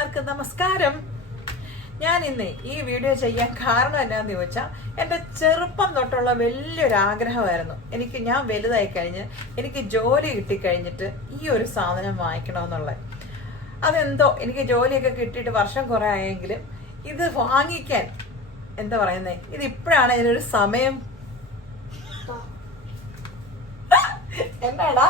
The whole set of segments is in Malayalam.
എല്ലാവർക്കും നമസ്കാരം. ഞാൻ ഇന്ന് ഈ വീഡിയോ ചെയ്യാൻ കാരണം എന്നാന്ന് ചോദിച്ചാൽ എന്റെ ചെറുപ്പം തൊട്ടുള്ള വലിയൊരു ആഗ്രഹമായിരുന്നു എനിക്ക് ഞാൻ വലുതായി കഴിഞ്ഞ് എനിക്ക് ജോലി കിട്ടിക്കഴിഞ്ഞിട്ട് ഈ ഒരു സാധനം വാങ്ങിക്കണമെന്നുള്ളത്. അതെന്തോ എനിക്ക് ജോലിയൊക്കെ കിട്ടിയിട്ട് വർഷം കുറേ ആയെങ്കിലും ഇത് വാങ്ങിക്കാൻ എന്താ പറയുന്നേ ഇത് ഇപ്പോഴാണ് ഇതിനൊരു സമയം. എന്താടാ?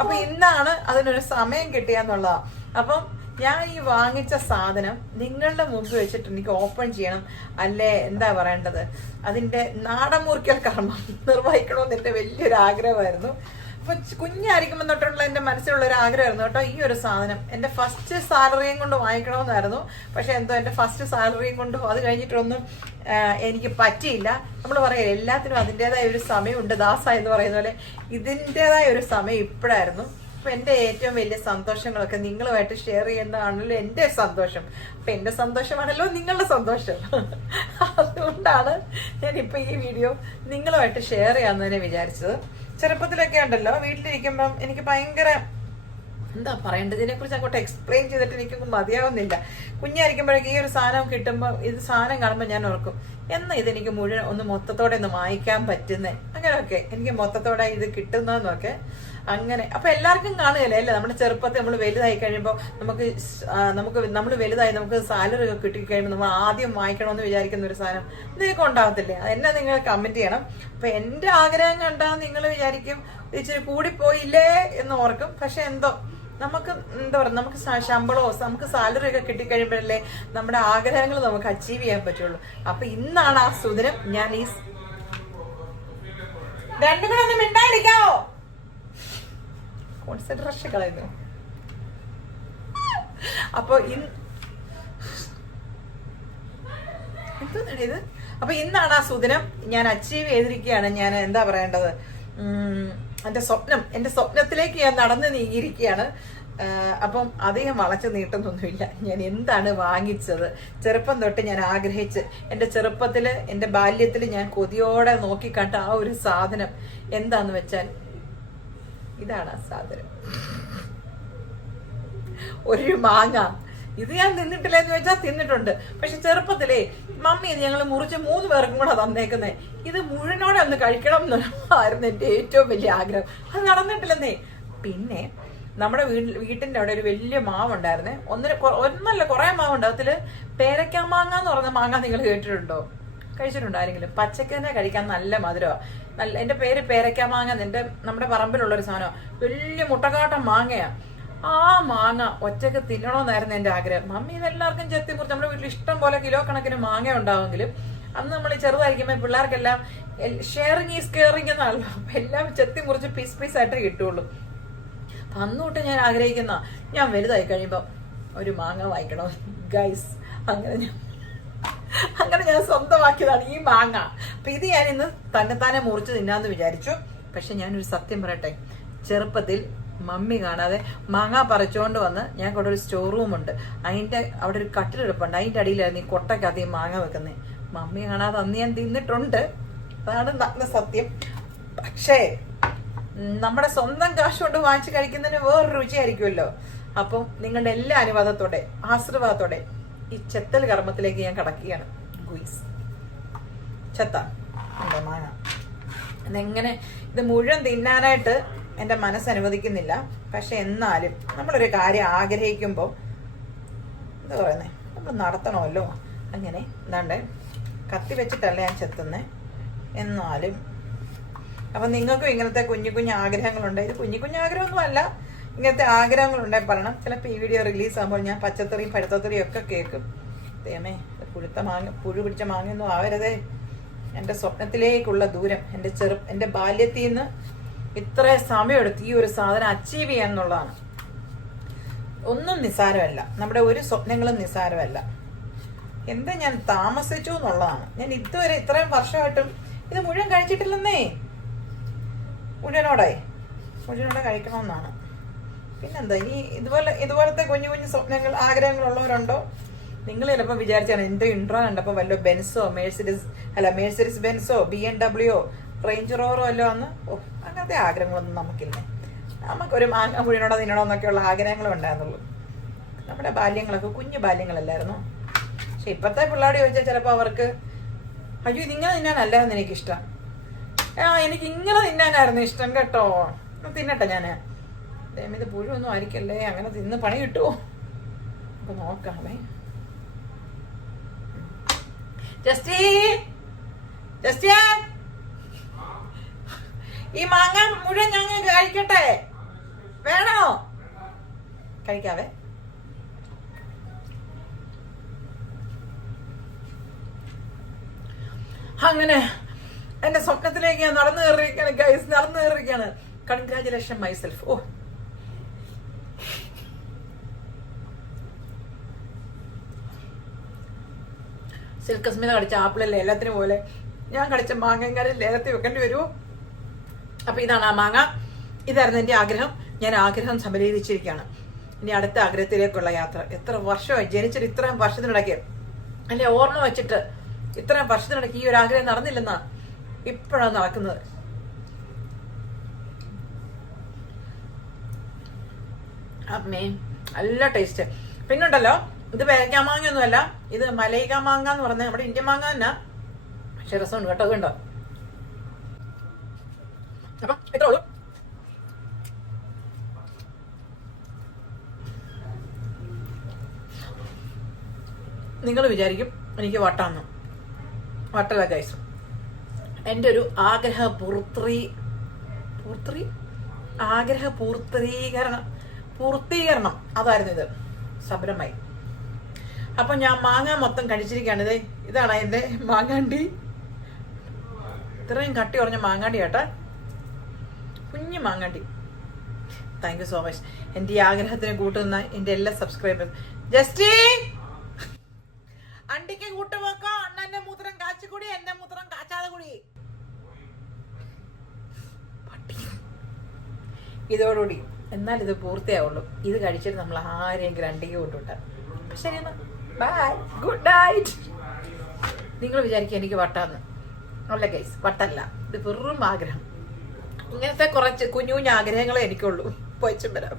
അപ്പൊ ഇന്നാണ് അതിനൊരു സമയം കിട്ടിയെന്നുള്ളതാ. അപ്പം ഞാൻ ഈ വാങ്ങിച്ച സാധനം നിങ്ങളുടെ മുമ്പ് വെച്ചിട്ട് എനിക്ക് ഓപ്പൺ ചെയ്യണം. അല്ലേ? എന്താ പറയേണ്ടത്? അതിന്റെ നാടൻ മുറിക്കൽ കർമ്മം നിർവഹിക്കണമെന്ന് എന്റെ വലിയൊരു ആഗ്രഹമായിരുന്നു. അപ്പൊ കുഞ്ഞായിരിക്കുമ്പോൾ തൊട്ടുള്ള എന്റെ മനസ്സിലുള്ള ഒരു ആഗ്രഹമായിരുന്നു കേട്ടോ ഈ ഒരു സാധനം. എന്റെ ഫസ്റ്റ് സാലറിയും കൊണ്ട് വാങ്ങിക്കണമെന്നായിരുന്നു. പക്ഷെ എന്തോ എന്റെ ഫസ്റ്റ് സാലറിയും കൊണ്ട് അത് കഴിഞ്ഞിട്ടൊന്നും എനിക്ക് പറ്റിയില്ല. നമ്മൾ പറയാം എല്ലാത്തിനും അതിന്റെതായ ഒരു സമയമുണ്ട് ദാസ എന്ന് പറയുന്ന പോലെ. ഇതിന്റെതായ ഒരു സമയം ഇപ്പോഴായിരുന്നു. എന്റെ ഏറ്റവും വലിയ സന്തോഷങ്ങളൊക്കെ നിങ്ങളുമായിട്ട് ഷെയർ ചെയ്യുന്നതാണല്ലോ എന്റെ സന്തോഷം. അപ്പൊ എന്റെ സന്തോഷമാണല്ലോ നിങ്ങളുടെ സന്തോഷം. അതുകൊണ്ടാണ് ഞാൻ ഇപ്പൊ ഈ വീഡിയോ നിങ്ങളുമായിട്ട് ഷെയർ ചെയ്യാമെന്ന് തന്നെ വിചാരിച്ചത്. ചെറുപ്പത്തിലൊക്കെ ഉണ്ടല്ലോ വീട്ടിലിരിക്കുമ്പം എനിക്ക് ഭയങ്കര എന്താ പറയേണ്ടതിനെ കുറിച്ച് അങ്ങോട്ട് എക്സ്പ്ലെയിൻ ചെയ്തിട്ട് എനിക്കൊന്നും മതിയാവുന്നില്ല. കുഞ്ഞായിരിക്കുമ്പോഴേക്ക് ഈ ഒരു സാധനം കിട്ടുമ്പോൾ ഇത് സാധനം കാണുമ്പോൾ ഞാൻ ഓർക്കും എന്നാ ഇതെനിക്ക് മുഴുവൻ ഒന്ന് മൊത്തത്തോടെ ഒന്ന് വായിക്കാൻ പറ്റുന്നേ? അങ്ങനെയൊക്കെ എനിക്ക് മൊത്തത്തോടെ ഇത് കിട്ടുന്നതെന്നൊക്കെ അങ്ങനെ. അപ്പൊ എല്ലാവർക്കും കാണുകയല്ലേ? അല്ലേ? നമ്മുടെ ചെറുപ്പത്തിൽ നമ്മൾ വലുതായി കഴിയുമ്പോൾ നമുക്ക് നമുക്ക് നമ്മൾ വലുതായി നമുക്ക് സാലറി ഒക്കെ കിട്ടി കഴിയുമ്പോൾ നമ്മൾ ആദ്യം വാങ്ങിക്കണമെന്ന് വിചാരിക്കുന്ന ഒരു സാധനം നിങ്ങൾക്ക് ഉണ്ടാകത്തില്ലേ എന്നെ നിങ്ങൾ കമന്റ് ചെയ്യണം. അപ്പൊ എന്റെ ആഗ്രഹം കണ്ടാൽ നിങ്ങൾ വിചാരിക്കും ഇച്ചിരി കൂടിപ്പോയില്ലേ എന്ന് ഓർക്കും. പക്ഷെ എന്തോ നമുക്ക് എന്താ പറയുക നമുക്ക് ശമ്പളമോ നമുക്ക് സാലറി ഒക്കെ കിട്ടിക്കഴിയുമ്പോഴല്ലേ നമ്മുടെ ആഗ്രഹങ്ങൾ നമുക്ക് അച്ചീവ് ചെയ്യാൻ പറ്റുള്ളൂ. അപ്പൊ ഇന്നാണ് ആ സുദിനം. ഞാൻ ഈ സ്- രണ്ടും കൂടെ ഒന്ന് മിണ്ടായിരിക്കാവോ കോൺസെൻട്രേഷൻ കളയുന്നു. അപ്പൊ ഇത്? അപ്പൊ ഇന്നാണ് ആ സുദിനം ഞാൻ അച്ചീവ് ചെയ്തിരിക്കുകയാണ്. ഞാൻ എന്താ പറയേണ്ടത്? എന്റെ സ്വപ്നം എന്റെ സ്വപ്നത്തിലേക്ക് ഞാൻ നടന്നു നീങ്ങിയിരിക്കുകയാണ്. അപ്പം അധികം വളച്ചു നീട്ടുന്നൊന്നുമില്ല. ഞാൻ എന്താണ് വാങ്ങിച്ചത്? ചെറുപ്പം തൊട്ട് ഞാൻ ആഗ്രഹിച്ച് എന്റെ ചെറുപ്പത്തിൽ എന്റെ ബാല്യത്തിൽ ഞാൻ കൊതിയോടെ നോക്കിക്കണ്ട ആ ഒരു സാധനം എന്താന്ന് വെച്ചാൽ ഇതാണ് ആ സാധനം. ഒരു മാങ്ങ. ഇത് ഞാൻ തിന്നിട്ടില്ല എന്ന് ചോദിച്ചാൽ തിന്നിട്ടുണ്ട്. പക്ഷെ ചെറുപ്പത്തിലേ മമ്മി ഇത് ഞങ്ങൾ മുറിച്ച് മൂന്ന് പേർക്കും കൂടെ തന്നേക്കുന്നേ. ഇത് മുഴുവനോടെ ഒന്ന് കഴിക്കണം എന്നുള്ളതായിരുന്നു എന്റെ ഏറ്റവും വലിയ ആഗ്രഹം. അത് നടന്നിട്ടില്ലെന്നേ. പിന്നെ നമ്മുടെ വീട്ടിൽ വീട്ടിന്റെ അവിടെ ഒരു വലിയ മാവുണ്ടായിരുന്നേ. ഒന്നിന് ഒന്നല്ല കുറെ മാവുണ്ട് അതിൽ പേരക്ക മാങ്ങ എന്ന് പറഞ്ഞ മാങ്ങ നിങ്ങൾ കേട്ടിട്ടുണ്ടോ? കഴിച്ചിട്ടുണ്ടോ ആരെങ്കിലും? പച്ചക്ക് കഴിക്കാൻ നല്ല മധുരമാണ് നല്ല എന്റെ പേര് പേരക്ക മാങ്ങ എന്റെ നമ്മുടെ പറമ്പിലുള്ള ഒരു സാധനമാണ് വലിയ മുട്ടക്കാട്ടം മാങ്ങയാ. ആ മാങ്ങ ഒറ്റയ്ക്ക് തിന്നണമെന്നായിരുന്നു എന്റെ ആഗ്രഹം. മമ്മി ഇതെല്ലാവർക്കും ചെത്തി കുറിച്ച് നമ്മുടെ വീട്ടിൽ ഇഷ്ടം പോലെ കിലോ കണക്കിന് മാങ്ങ ഉണ്ടാവുമെങ്കിലും അന്ന് നമ്മൾ ചെറുതായിരിക്കുമ്പോൾ പിള്ളേർക്കെല്ലാം ഷെയറിങ് ഈസ് കെയറിങ് എന്നാണല്ലോ എല്ലാം ചെത്തി മുറിച്ച് പീസ് പീസ് ആയിട്ട് കിട്ടുള്ളൂ. തൊട്ട് ഞാൻ ആഗ്രഹിക്കുന്ന ഞാൻ വലുതായി കഴിയുമ്പോൾ ഒരു മാങ്ങ വായിക്കണം ഗൈസ് അങ്ങനെ ഞാൻ അങ്ങനെ ഞാൻ സ്വന്തമാക്കിയതാണ് ഈ മാങ്ങ. അപ്പൊ ഇത് ഞാൻ ഇന്ന് തന്നെത്താനെ മുറിച്ച് തിന്നാന്ന് വിചാരിച്ചു. പക്ഷെ ഞാനൊരു സത്യം പറയട്ടെ. ചെറുപ്പത്തിൽ മമ്മി കാണാതെ മാങ്ങ പറിച്ചുകൊണ്ട് വന്ന് ഞാൻ കൂടെ ഒരു സ്റ്റോർ റൂം ഉണ്ട്. അതിന്റെ അവിടെ ഒരു കട്ടിലെടുപ്പുണ്ട്. അതിന്റെ അടിയിലായിരുന്നു ഈ കൊട്ടക്കകത്ത് ഈ മാങ്ങ വെക്കുന്നത് മമ്മി കാണാതെ അന്ന് ഞാൻ തിന്നിട്ടുണ്ട്. അതാണ് നഗ്ന സത്യം. പക്ഷേ നമ്മുടെ സ്വന്തം കാശ് കൊണ്ട് വാങ്ങിച്ച് കഴിക്കുന്നതിന് വേറൊരു രുചിയായിരിക്കുമല്ലോ. അപ്പം നിങ്ങളുടെ എല്ലാ അനുവാദത്തോടെ ആശീർവാദത്തോടെ ഈ ചെത്തൽ കർമ്മത്തിലേക്ക് ഞാൻ കടക്കുകയാണ്. ഗുയിസ്. ചെത്ത. ഉണ്ടോ മാന ഇത് മുഴുവൻ തിന്നാനായിട്ട് എന്റെ മനസ്സ് അനുവദിക്കുന്നില്ല. പക്ഷെ എന്നാലും നമ്മളൊരു കാര്യം ആഗ്രഹിക്കുമ്പോൾ എന്താ പറയുന്നത് നമ്മൾ നടത്തണമല്ലോ. അങ്ങനെ എന്താണ്ട് കത്തി വെച്ചിട്ടല്ല ഞാൻ ചെത്തുന്നത് എന്നാലും അപ്പം നിങ്ങൾക്കും ഇങ്ങനത്തെ കുഞ്ഞു കുഞ്ഞു ആഗ്രഹങ്ങളുണ്ട്. ഇത് കുഞ്ഞു കുഞ്ഞു ആഗ്രഹമൊന്നും അല്ല ഇങ്ങനത്തെ ആഗ്രഹങ്ങളുണ്ടായി പറയണം. ചിലപ്പോൾ ഈ വീഡിയോ റിലീസ് ആകുമ്പോൾ ഞാൻ പച്ചത്തറിയും പഴുത്തത്തറിയും ഒക്കെ കേൾക്കും. ദേമേ പുഴുത്ത മാങ്ങ പുഴു പിടിച്ച മാങ്ങയൊന്നും ആവരുതേ. എന്റെ സ്വപ്നത്തിലേക്കുള്ള ദൂരം എന്റെ ചെറു എന്റെ ബാല്യത്തിൽ നിന്ന് ഇത്ര സമയമെടുത്ത് ഈ ഒരു സാധനം അച്ചീവ് ചെയ്യാൻ എന്നുള്ളതാണ്. ഒന്നും നിസ്സാരമല്ല. നമ്മുടെ ഒരു സ്വപ്നങ്ങളും നിസ്സാരമല്ല. എന്താ ഞാൻ താമസിച്ചു എന്നുള്ളതാണ്. ഞാൻ ഇതുവരെ ഇത്രയും വർഷമായിട്ടും ഇത് മുഴുവൻ കഴിച്ചിട്ടില്ലെന്നേ. മുഴുവനോടെ മുഴുവനോടെ കഴിക്കണമെന്നാണ്. പിന്നെന്താ ഇനി ഇതുപോലെ ഇതുപോലത്തെ കുഞ്ഞു കുഞ്ഞു സ്വപ്നങ്ങൾ ആഗ്രഹങ്ങളുള്ളവരുണ്ടോ? നിങ്ങൾ ചിലപ്പോൾ വിചാരിച്ചാണ് എന്റെ ഇൻട്രോ കണ്ടപ്പോൾ വല്ലോ ബെൻസോ മേഴ്സിഡിസ് അല്ല മേഴ്സിഡിസ് ബെൻസോ ബി എം ഡബ്ല്യു റേഞ്ച് റോവറോ അല്ലോ അന്ന് ഓ അങ്ങനത്തെ ആഗ്രഹങ്ങളൊന്നും നമുക്കില്ല. നമുക്കൊരു മാങ്ങ കുഴിനോടോ തിന്നണോ എന്നൊക്കെയുള്ള ആഗ്രഹങ്ങളും ഉണ്ടായിരുന്നുള്ളൂ. നമ്മുടെ ബാല്യങ്ങളൊക്കെ കുഞ്ഞു ബാല്യങ്ങളല്ലായിരുന്നു? പക്ഷെ ഇപ്പോഴത്തെ പിള്ളേരോട് ചോദിച്ചാൽ ചിലപ്പോൾ അവർക്ക് അയ്യോ ഇതിങ്ങനെ തിന്നാനല്ലായിരുന്നു എനിക്കിഷ്ടം? ആ എനിക്ക് ഇങ്ങനെ തിന്നാനായിരുന്നു ഇഷ്ടം കേട്ടോ. തിന്നട്ടെ ഞാൻ ദൈവം പുഴുവൊന്നും ആയിരിക്കല്ലേ. അങ്ങനെ തിന്ന് പണി കിട്ടുമോ അപ്പൊ നോക്കാമേ ജസ്റ്റി! ജസ്റ്റിയ! ഈ മാങ്ങ മുഴുവൻ ഞങ്ങൾ കഴിക്കട്ടെ? വേണോ? കഴിക്കാവേ. അങ്ങനെ എന്റെ സ്വപ്നത്തിലേക്ക് ഞാൻ നടന്നു കയറിയിരിക്കാണ് ഗൈസ് നടന്നു കയറിയിരിക്കാണ് കൺഗ്രാചുലേഷൻ മൈസെൽഫ് ഓ. സിൽക്കസ്മിത കടിച്ച ആപ്പിൾ ലേലത്തിന് പോലെ. ഞാൻ കടിച്ച മാങ്ങാരും ലേലത്തിൽ വെക്കേണ്ടി വരുമോ അപ്പൊ ഇതാണ് ആ മാങ്ങ. ഇതായിരുന്നു എന്റെ ആഗ്രഹം. ഞാൻ ആഗ്രഹം സബലീകരിച്ചിരിക്കുകയാണ് ഇനി അടുത്ത ആഗ്രഹത്തിലേക്കുള്ള യാത്ര. എത്ര വർഷമായി ജനിച്ചിട്ട് ഇത്രയും വർഷത്തിനിടയ്ക്ക്. അല്ലെ ഓർമ്മ വെച്ചിട്ട് ഇത്രയും വർഷത്തിനിടയ്ക്ക് ഈ ഒരു ആഗ്രഹം നടന്നില്ലെന്നാ? ഇപ്പോഴാണ് നടക്കുന്നത്. അമ്മേ നല്ല ടേസ്റ്റ് പിന്നുണ്ടല്ലോ ഇത് പേരക്കാ മാങ്ങ ഒന്നുമല്ല ഇത് മലൈക മാങ്ങ എന്ന് പറഞ്ഞ നമ്മുടെ ഇന്ത്യൻ മാങ്ങ തന്നെ. പക്ഷെ രസമുണ്ട് കേട്ടോ കണ്ടോ? അപ്പൊ എത്ര ഉള്ളൂ. നിങ്ങൾ വിചാരിക്കും എനിക്ക് വട്ടാന്ന്. വട്ടല ഗൈസ് എന്റെ ഒരു ആഗ്രഹ പൂർത്തി? പൂർത്തി ആഗ്രഹ പൂർത്തീകരണം. പൂർത്തീകരണം അതായിരുന്നു ഇത്. ശബരമായി അപ്പൊ ഞാൻ മാങ്ങ മൊത്തം കഴിച്ചിരിക്കുകയാണ് ഇതേ ഇതാണ് എന്റെ മാങ്ങാണ്ടി. ഇത്രയും കട്ടി കുറഞ്ഞ മാങ്ങാണ്ടി കേട്ടാ കുഞ്ഞു മാങ്ങാണ്ടി. താങ്ക് യു സോ മച്ച് എന്റെ ഈ ആഗ്രഹത്തിന് കൂട്ടുന്ന എന്റെ എല്ലാ സബ്സ്ക്രൈബേഴ്സ് ജസ്റ്റി! ഇതോടുകൂടി. എന്നാൽ ഇത് പൂർത്തിയാവുള്ളൂ. ഇത് കഴിച്ചിട്ട് നമ്മൾ ആരെങ്കിലും അണ്ടിക്ക് കൊണ്ടുവിട്ടാൽ ശരി ബൈ ഗുഡ് നൈറ്റ് നിങ്ങൾ വിചാരിക്കുക എനിക്ക് വട്ടാന്ന്. അല്ല കേസ് വട്ടല്ല. ഇത് വെറും ആഗ്രഹം. ഇങ്ങനത്തെ കുറച്ച് കുഞ്ഞു കുഞ്ഞു ആഗ്രഹങ്ങളെ എനിക്കുള്ളൂ. പോയിച്ചും വരാം